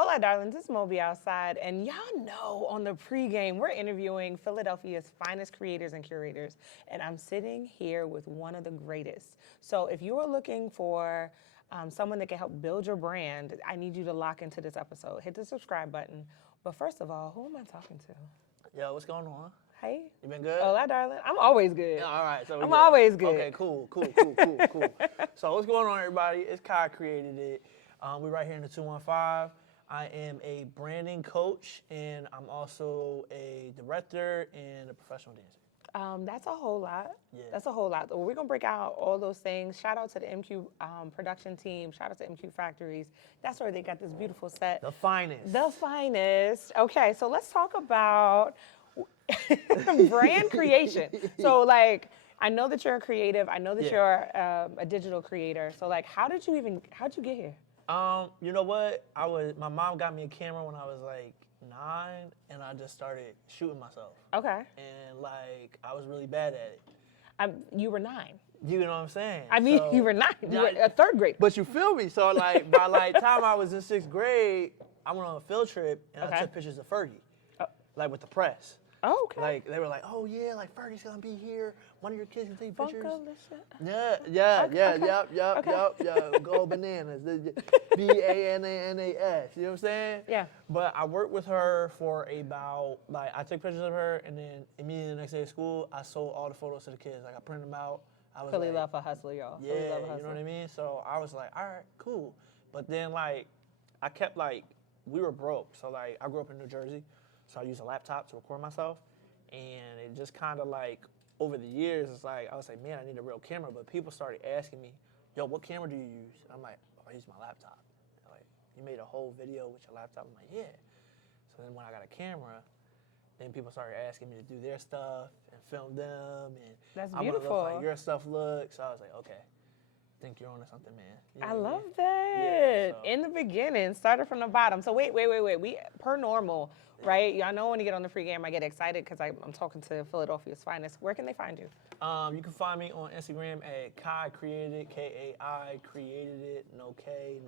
Hola, darlings. It's Mo.B.Outside, and y'all know on the pregame we're interviewing Philadelphia's finest creators and curators, and I'm sitting here with one of the greatest. So if you are looking for someone that can help build your brand, I need you to lock into this episode. Hit the subscribe button. But first of all, who am I talking to? Yo, what's going on? Hey. You been good? Hola, darling. I'm always good. Yeah, all right. So I'm always good. Okay, cool. So what's going on, everybody? It's Kai Created It. We're right here in the 215. I am a branding coach, and I'm also a director and a professional dancer. That's a whole lot. Yeah. That's a whole lot. We're going to break out all those things. Shout out to the MQ production team. Shout out to MQ Factories. That's where they got this beautiful set. The finest. The finest. Okay, so let's talk about brand creation. So, like, I know that you're a creative. I know that you're a digital creator. So, like, how'd you get here? You know what? My mom got me a camera when I was like 9, and I just started shooting myself. Okay. And like, I was really bad at it. You were 9. You know what I'm saying? I mean, So, you were 9. You were a third grader. But you feel me? So like, by like time I was in 6th grade, I went on a field trip and I took pictures of Fergie, like with the press. Oh, okay. Like they were like, oh yeah, like Fergie's gonna be here. One of your kids can take pictures. Funkalicious. Yep. Go bananas. BANANAS. You know what I'm saying? Yeah. But I worked with her for about, like, I took pictures of her, and then immediately the next day at school, I sold all the photos to the kids. Like, I printed them out. I was Philly like, love a hustler, y'all. yeah, Philly love a hustler. you know what I mean? So I was like, all right, cool. But then, like, I kept, like, we were broke. So, like, I grew up in New Jersey, so I used a laptop to record myself. And it just kind of, like, over the years, it's like, I was like, man, I need a real camera. But people started asking me, yo, what camera do you use? And I'm like, oh, I use my laptop. They're like, you made a whole video with your laptop? I'm like, yeah. So then when I got a camera, then people started asking me to do their stuff and film them. And That's I want to beautiful. look like your stuff looks. So I was like, okay, I think you're onto something, man. You know I what love mean? that. Yeah, so. In the beginning, started from the bottom. So wait. We, per normal, right? Y'all know when you get on the pregame, I get excited because I'm talking to Philadelphia's finest. Where can they find you? You can find me on Instagram at KaiCreatedIt, K-A-I, created it, no K,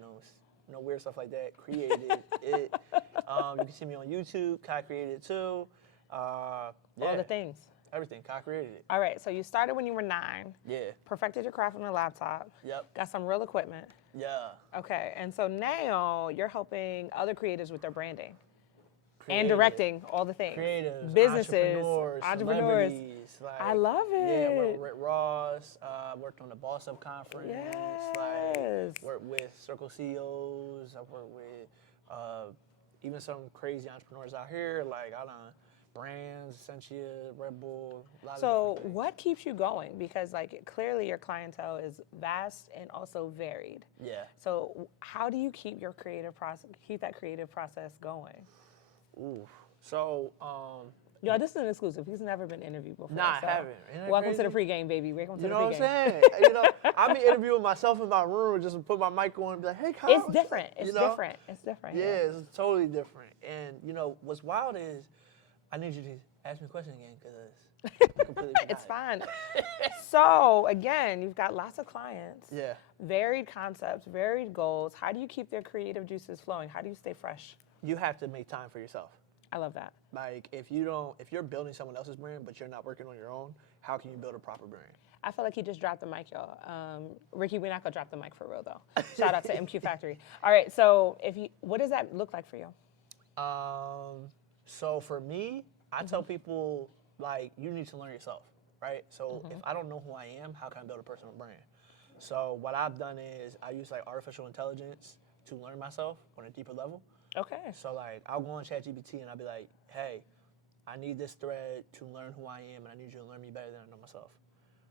no weird stuff like that, created it. You can see me on YouTube, Kai Created It too. All the things. Everything, Kai Created It. All right, so you started when you were 9. Yeah. Perfected your craft on a laptop. Yep. Got some real equipment. Yeah. Okay, and so now you're helping other creators with their branding. Creative. And directing all the things. Creatives, businesses, entrepreneurs. Like, I love it. Yeah, I worked with Rick Ross, worked on the Boss Up Conference. Yes. Like, worked with Circle CEOs. I worked with even some crazy entrepreneurs out here. Like, I done brands, Essentia, Red Bull. So what keeps you going? Because like clearly your clientele is vast and also varied. Yeah. So how do you keep your creative process, keep that creative process going? Ooh. So, Yo, this is an exclusive. He's never been interviewed before. Nah, I haven't. Isn't that Welcome crazy? to the pregame, baby. Welcome to you the know pregame. what I'm saying? You know, I be interviewing myself in my room, just put my mic on and be like, hey, Kyle. It's different. It's different. It's different. Yeah, it's totally different. And, you know, what's wild is I need you to ask me a question again because I completely forgot It's it. fine. So, again, you've got lots of clients. Yeah. Varied concepts, varied goals. How do you keep their creative juices flowing? How do you stay fresh? You have to make time for yourself. I love that. Like, if you're building someone else's brand, but you're not working on your own, how can you build a proper brand? I feel like he just dropped the mic, y'all. Ricky, we're not gonna drop the mic for real though. Shout out to MQ Factory. All right, so what does that look like for you? So for me, I tell people, like, you need to learn yourself, right? So if I don't know who I am, how can I build a personal brand? So what I've done is I use like artificial intelligence to learn myself on a deeper level. Okay. So like I'll go on ChatGPT and I'll be like, hey, I need this thread to learn who I am and I need you to learn me better than I know myself.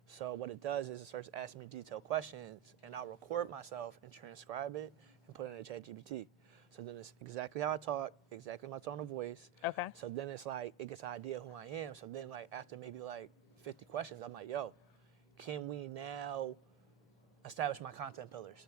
So what it does is it starts asking me detailed questions and I'll record myself and transcribe it and put it in a ChatGPT. So then it's exactly how I talk, exactly my tone of voice. Okay. So then it's like, it gets an idea of who I am. So then like after maybe like 50 questions, I'm like, yo, can we now establish my content pillars?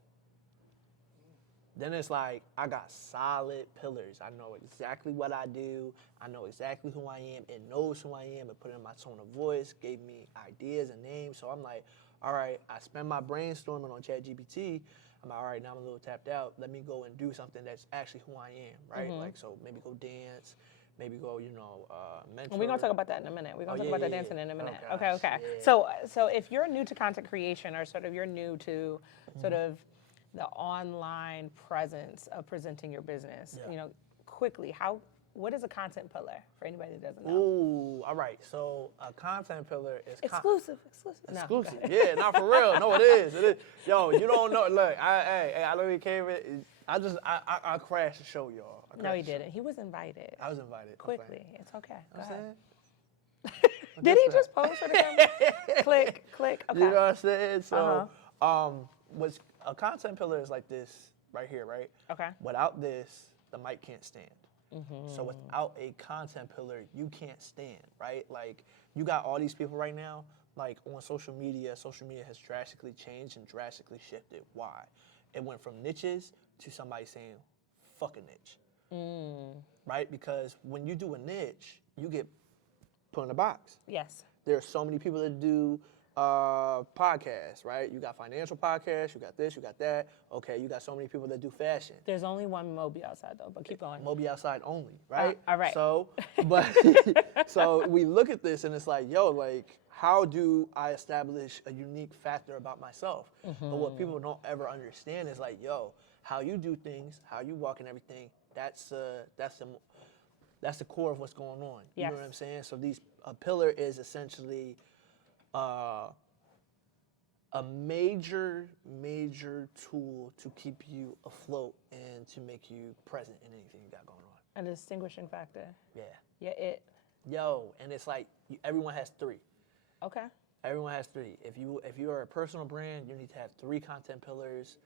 Then it's like, I got solid pillars. I know exactly what I do. I know exactly who I am. It knows who I am. It put in my tone of voice, gave me ideas and names. So I'm like, all right, I spend my brainstorming on ChatGPT. I'm like, all right, now I'm a little tapped out. Let me go and do something that's actually who I am, right? Like, so maybe go dance, maybe go, mentor. And we're gonna talk about that in a minute. We're gonna talk about that dancing in a minute. Oh, Okay, gosh, okay. yeah. So if you're new to content creation, or sort of you're new to sort of the online presence of presenting your business, quickly, what is a content pillar for anybody that doesn't know? Ooh, all right. So a content pillar is Exclusive. No, exclusive. Yeah, not for real. No, it is. It is. Yo, you don't know. Look, I literally came in. I crashed the show, y'all. No, he didn't. He was invited. I was invited. Quickly. It's okay. Go ahead. Saying? Did he just pose for the camera? Click. Okay. You know what I'm saying? So, what's a content pillar is like this right here, right? Okay. Without this, the mic can't stand. So without a content pillar, you can't stand, right? Like, you got all these people right now, like on social media has drastically changed and drastically shifted. Why? It went from niches to somebody saying, fuck a niche, right? Because when you do a niche, you get put in a box. Yes. There are so many people that do podcasts, right? You got financial podcasts, you got this, you got that. Okay, you got so many people that do fashion. There's only one Mo.B.Outside though, but keep going. Mo.B.Outside only, right? All right. So, so we look at this and it's like, yo, like, how do I establish a unique factor about myself? But what people don't ever understand is like, yo, how you do things, how you walk and everything, that's the core of what's going on. You know what I'm saying? So a pillar is essentially a major tool to keep you afloat and to make you present in anything you got going on. A distinguishing factor. Yeah. Yeah, Yo, and it's like everyone has 3. Okay. Everyone has 3. If you are a personal brand, you need to have 3 content pillars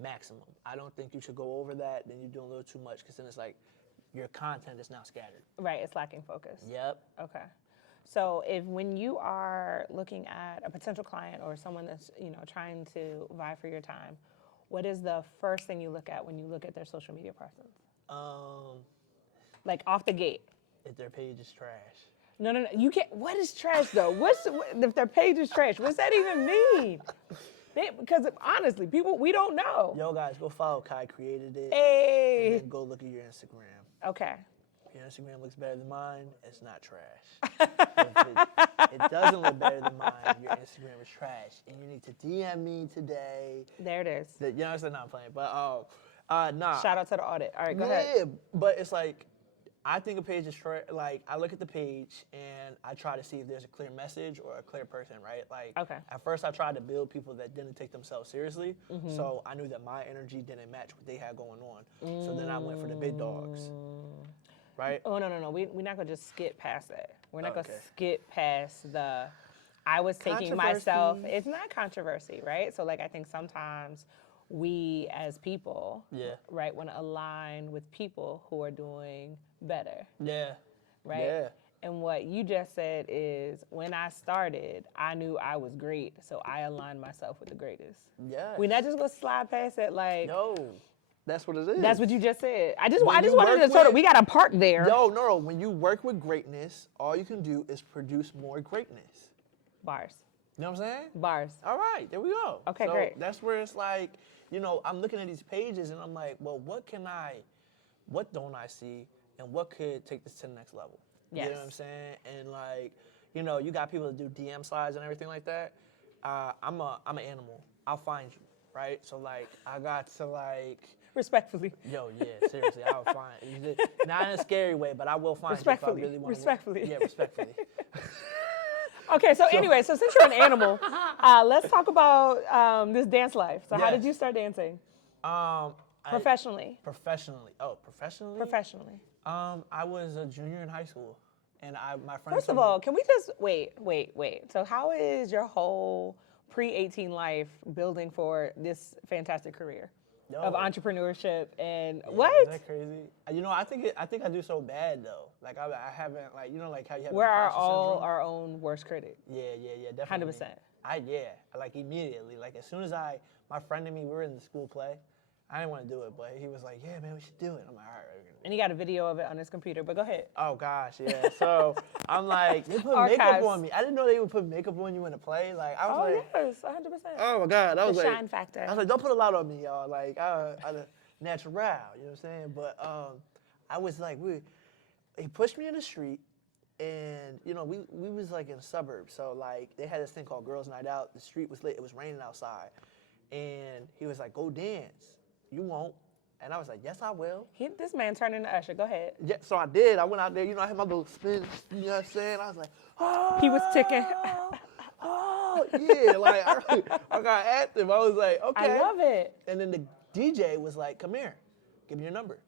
maximum. I don't think you should go over that. Then you're doing a little too much because then it's like your content is now scattered. Right, it's lacking focus. Yep. Okay. So when you are looking at a potential client or someone that's, trying to vie for your time, what is the first thing you look at when you look at their social media presence? Like off the gate. If their page is trash. No. You can't. What is trash though? If their page is trash? What's that even mean? Because honestly, people, we don't know. Yo, guys, go follow KaiCreatedIt. Hey. And then go look at your Instagram. Okay. If your Instagram looks better than mine, it's not trash. If it doesn't look better than mine, your Instagram is trash. And you need to DM me today. There it is. You know, I'm not playing, but nah. Shout out to the audit. All right, go ahead. Yeah, but it's like, I think a page is like, I look at the page and I try to see if there's a clear message or a clear person, right? Like, okay. At first I tried to build people that didn't take themselves seriously, so I knew that my energy didn't match what they had going on. So then I went for the big dogs, right? Oh, no. We're not going to just skip past that. We're not going to skip past I was taking myself. It's not controversy, right? So, like, I think sometimes we as people, right, want to align with people who are doing better. Yeah. Right? Yeah. And what you just said is, when I started, I knew I was great, so I aligned myself with the greatest. Yeah. We're not just going to slide past it like... No, that's what it is. That's what you just said. I just wanted to sort of, we got to park there. No. When you work with greatness, all you can do is produce more greatness. Bars. You know what I'm saying? Bars. All right, there we go. Okay, so great. That's where it's like, I'm looking at these pages and I'm like, well, what don't I see, and what could take this to the next level? Yes. You know what I'm saying? And like, you got people that do DM slides and everything like that. I'm an animal. I'll find you, right? So like, I got to like... Respectfully. Yo, yeah, seriously, I'll find you. Not in a scary way, but I will find respectfully. you if I really want to. Respectfully. Yeah, respectfully. Okay, so anyway, so since you're an animal, let's talk about this dance life. So how did you start dancing? Professionally. Professionally. Oh, professionally? Professionally. I was a junior in high school, and my friends. First of all, can we just wait? So how is your whole pre-18 life building for this fantastic career of entrepreneurship and what? Is that crazy? I think I do so bad though. Like I haven't like like how you have. We're all our own worst critic. Yeah, definitely. 100%. Like immediately, like as soon as my friend and me, we were in the school play. I didn't want to do it, but he was like, yeah, man, we should do it. I'm like, all right. And he got a video of it on his computer, but go ahead. Oh, gosh, yeah. So I'm like, they put makeup on me. I didn't know they would put makeup on you in a play. Like, I was like, yes, 100%. oh, my God. I was The like, shine factor. I was like, don't put a lot on me, y'all. Like, I natural, you know what I'm saying? But I was like, he pushed me in the street. And, you know, we was, like, in the suburbs. So, like, they had this thing called Girls' Night Out. The street was lit. It was raining outside. And he was like, go dance. You won't. And I was like, yes, I will. This man turned into Usher. Go ahead. Yeah, so I did. I went out there. You know, I had my little spin. You know what I'm saying? I was like, oh. He was ticking. Oh, yeah. Like, I got active. I was like, okay. I love it. And then the DJ was like, come here. Give me your number.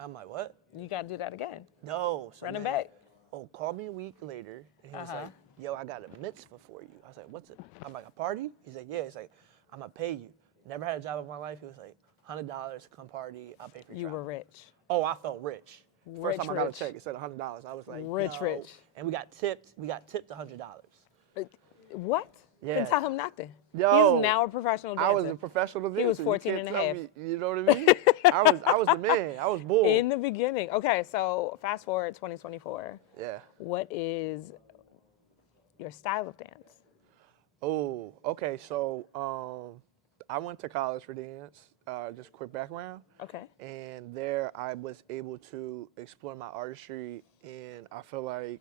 I'm like, what? You got to do that again. No. So Running back. Oh, call me a week later. And he was like, yo, I got a mitzvah for you. I was like, what's it? I'm like, a party? He's like, yeah. He's like, I'm going to pay you. Never had a job in my life. He was like, $100, come party, I'll pay for your travel. You were rich. Oh, I felt rich. First time I got a Rich. check, it said $100. I was like, Rich. And we got tipped $100. What? Yeah. Can tell him nothing. Yo, He's now a professional dancer. I was a professional dancer. He was You 14 can't and a tell half. me, you know what I mean? I was the man. I was bull. In the beginning. Okay, so fast forward 2024. Yeah. What is your style of dance? Oh, okay. So I went to college for dance. Just a quick background. Okay. And there I was able to explore my artistry, and I feel like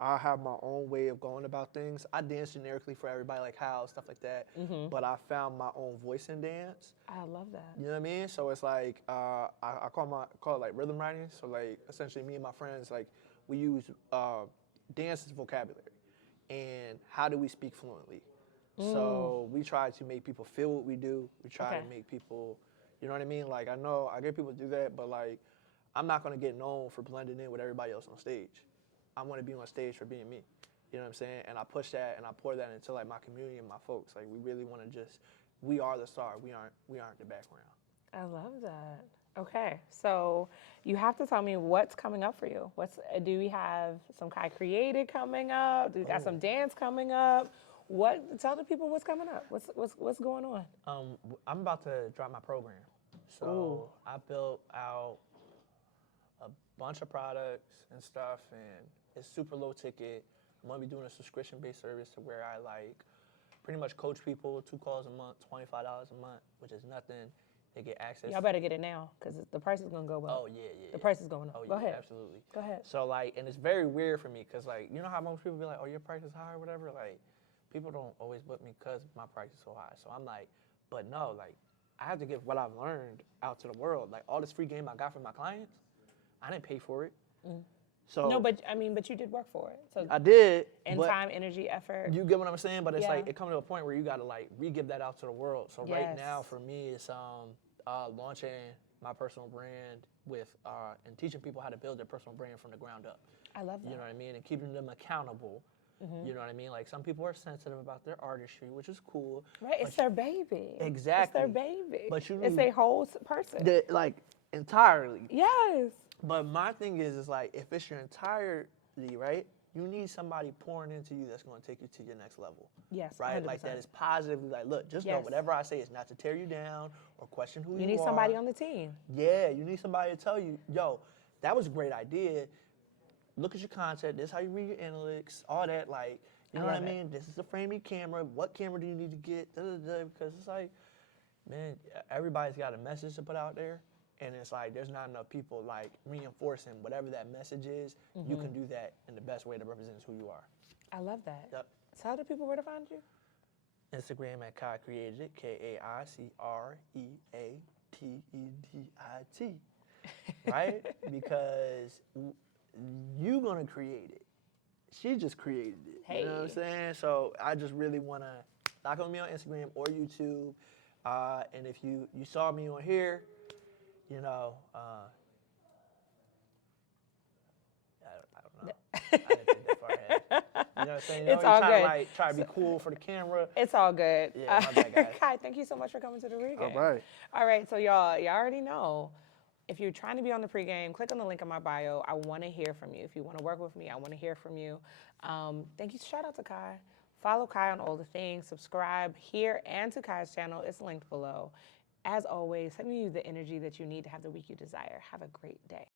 I have my own way of going about things. I dance generically for everybody, like house, stuff like that. But I found my own voice in dance. I love that. You know what I mean? So it's like I call it like rhythm writing. So like essentially me and my friends, like we use dance as vocabulary, and how do we speak fluently? So we try to make people feel what we do. We try to make people, you know what I mean? Like I know I get people to do that, but like I'm not gonna get known for blending in with everybody else on stage. I want to be on stage for being me. You know what I'm saying? And I push that and I pour that into like my community and my folks. Like we really want to we are the star. We aren't the background. I love that. Okay, so you have to tell me what's coming up for you. Do we have some Kai Created coming up? Do we got some dance coming up? Tell the people what's coming up. What's going on? I'm about to drop my program. So I built out a bunch of products and stuff, and it's super low ticket. I'm gonna be doing a subscription-based service to where I like pretty much coach people 2 calls a month, $25 a month, which is nothing. They get access. Y'all better get it now, because the price is gonna go up. Oh yeah. The price is going up. Oh, Go yeah, ahead. absolutely. Go ahead. So like, and it's very weird for me, cause like, you know how most people be like, oh, your price is high or whatever. Like, people don't always book me because my price is so high. So I'm like, but no, like, I have to give what I've learned out to the world. Like all this free game I got from my clients, I didn't pay for it. So No, but you did work for it. So I did. and but time, energy, effort. you get what I'm saying? But it's like Yeah. it comes to a point where you gotta like re-give that out to the world. So right Yes. now for me it's launching my personal brand with and teaching people how to build their personal brand from the ground up. I love that. You know what I mean? And keeping them accountable. You know what I mean? Like some people are sensitive about their artistry, which is cool. Right, it's their baby. Exactly. It's their baby. But you it's need- a whole person. Like entirely. Yes. But my thing is like if it's your entirety, right? You need somebody pouring into you that's going to take you to your next level. Yes. Right? 100%. Like that is positively like, look, just know Yes. whatever I say is not to tear you down or question who you are. You need somebody on the team. Yeah, you need somebody to tell you, yo, that was a great idea. Look at your content. This is how you read your analytics, all that. Like, you know what I love it. mean? This is the framing camera. What camera do you need to get? Because it's like, man, everybody's got a message to put out there. And it's like, there's not enough people like reinforcing whatever that message is. You can do that in the best way that represents who you are. I love that. Yep. Tell the people where to find you. Instagram at KaiCreatedIt, KaiCreatedIt, right? Because you gonna create it. She just created it. Hey. You know what I'm saying? So I just really wanna lock on me on Instagram or YouTube. And if you saw me on here, you know, I don't know. I didn't think that far ahead. You know what I'm saying? You know, It's all try good. To, like, try to be cool for the camera. It's all good. Yeah, my bad, guys. Kai, thank you so much for coming to the pregame. All right. All right, so y'all already know. If you're trying to be on the pregame, click on the link in my bio. I want to hear from you. If you want to work with me, I want to hear from you. Thank you. Shout out to Kai. Follow Kai on all the things. Subscribe here and to Kai's channel. It's linked below. As always, sending you the energy that you need to have the week you desire. Have a great day.